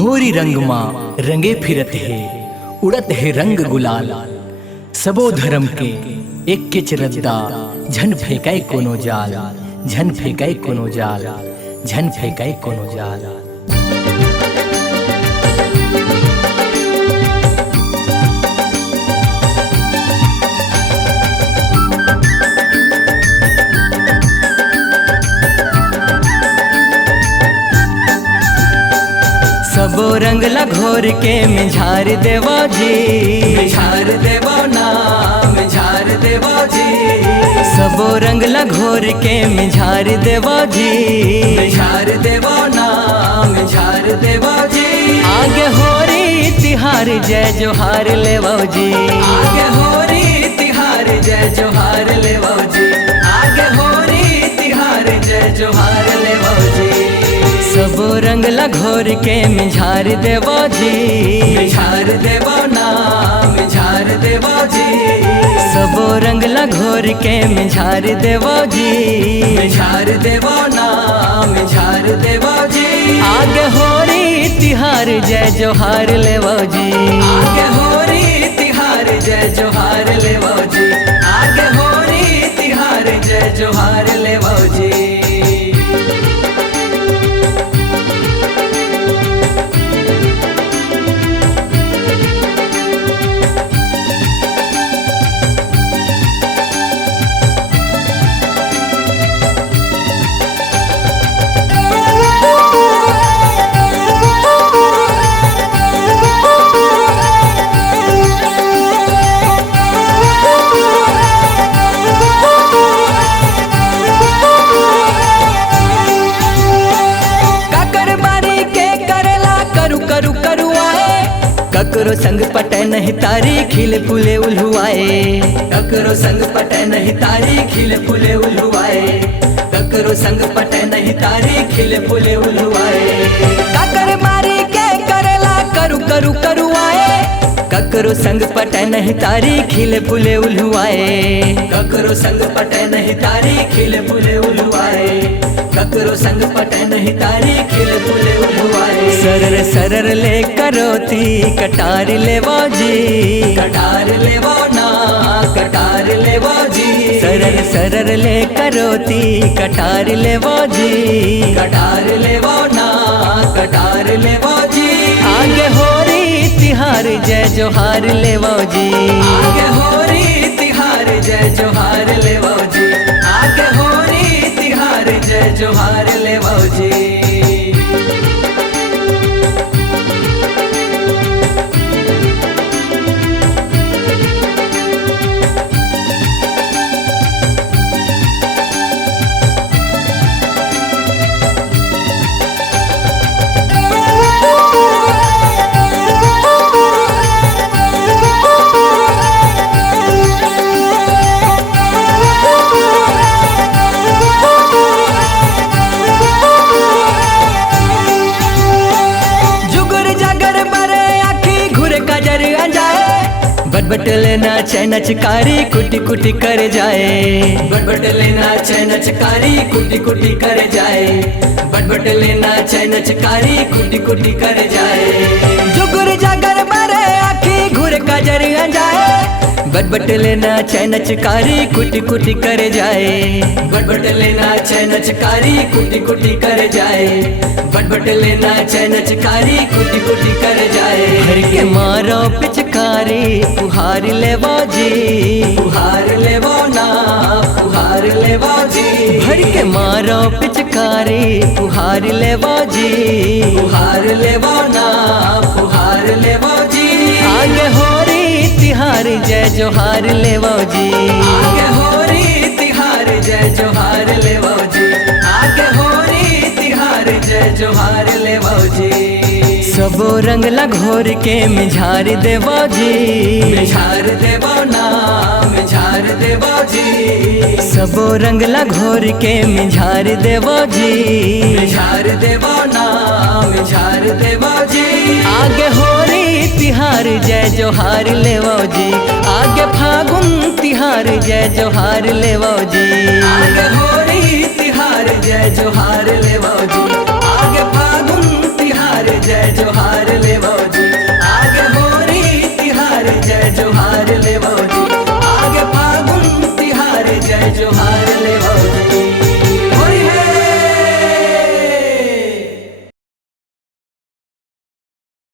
होरी रंग माँ रंगे फिरत है, उड़त है रंग गुलाल। सबो धर्म के एक के चरद्दा, झन फेंकाय कोनो जाल, झन फेंकाय कोनो जाल, झन फेंकाय कोनो जाल। सबो रंग घोर के मिझार देवो जी, मिझार देवो नाम मिझार देवो जी। सबो रंग घोर के मिझार देवो जी, मिझार देवो नाम मिझार देवो जी। आगे होरी तिहार जय जोहार लेवो जी, आगे होरी तिहार जय जोहार लेवो जी, आगे होरी तिहार जय जोहार लेवो जी। सबो रंग घोर के मिझार देवो जी, मिझार देवो नाम मिझार देवो जी। सबो रंग घोर के मिझार देवो जी, मिझार देवो नाम मिझार देवो जी। आगे होरी तिहार जय जोहार लेवो जी, आगे होरी तिहार जय जोहार लेवो जी, आगे होरी तिहार जय जोहार लेवो जी। ककरो संग पटे नहीं तारी खिले फूले उल्हुआए, ककरो संग पटे नहीं तारी खिले फूले उल्हुआए, ककरो संग पटे नहीं तारी खिले फूले उल्हुआए। काकर मारी के करेला करू करू करुआए, ककरो संग पटे नहीं तारी खिले फूले उल्हुआए, ककरो संग पटे नहीं तारी खिले फूले उल्हुआए, ककरो संग पटे नहीं तारी खिले फूले उल्हुआए। सरर सरर ले करोती कटार लेवो जी, कटार लेवो ना कटार लेवो जी। सरर सरर ले करोती कटार लेवो जी, कटार लेवो ना कटार लेवो जी। आगे होरी तिहार जय जोहार लेवो जी, आगे होरी तिहार जय जोहार लेवो जी, आगे होरी तिहार जय जोहार लेवो जी। बट लेना चैन चकारी कुटी कुटी कर जाए, बट लेना चैन चकारी कुटी कुटी कर जाए, बट लेना चैन चकारी कुटी कुटी कर जाए। जुगुर जागर मारे आखी घुर काजर जाए, बट लेना चैन चकारी कुटी कुटी कर जाए, बट लेना चैन चकारी कुटी कुटी कर जाए, बट लेना चैन चकारी कुटी कुटी कर जाए। हर के मारो पिचकारी फुहार लेवो जी, फुहार लेवो ना फुहार लेवो जी। भर के मारो पिचकारी फुहार लेवो जी, फुहार लेवो ना फुहार लेवो जी। आगे होरी तिहार जय जोहार लेवो जी, आगे होरी तिहार जय जोहार लेवो जी, आगे होरी तिहार जय जोहार लेवो जी। सबो रंग घोर के मिझार देवो जी, मिझार देवो ना मिझार देवो जी। सबो रंग घोर के मिझार देवो जी, मिझार देवो ना मिझार देवो जी। आगे होरी तिहार जय जोहार लेवो जी, आगे फागुन तिहार जय जोहार लेवो जी, आगे होरी तिहार जय जोहार लेवो जी।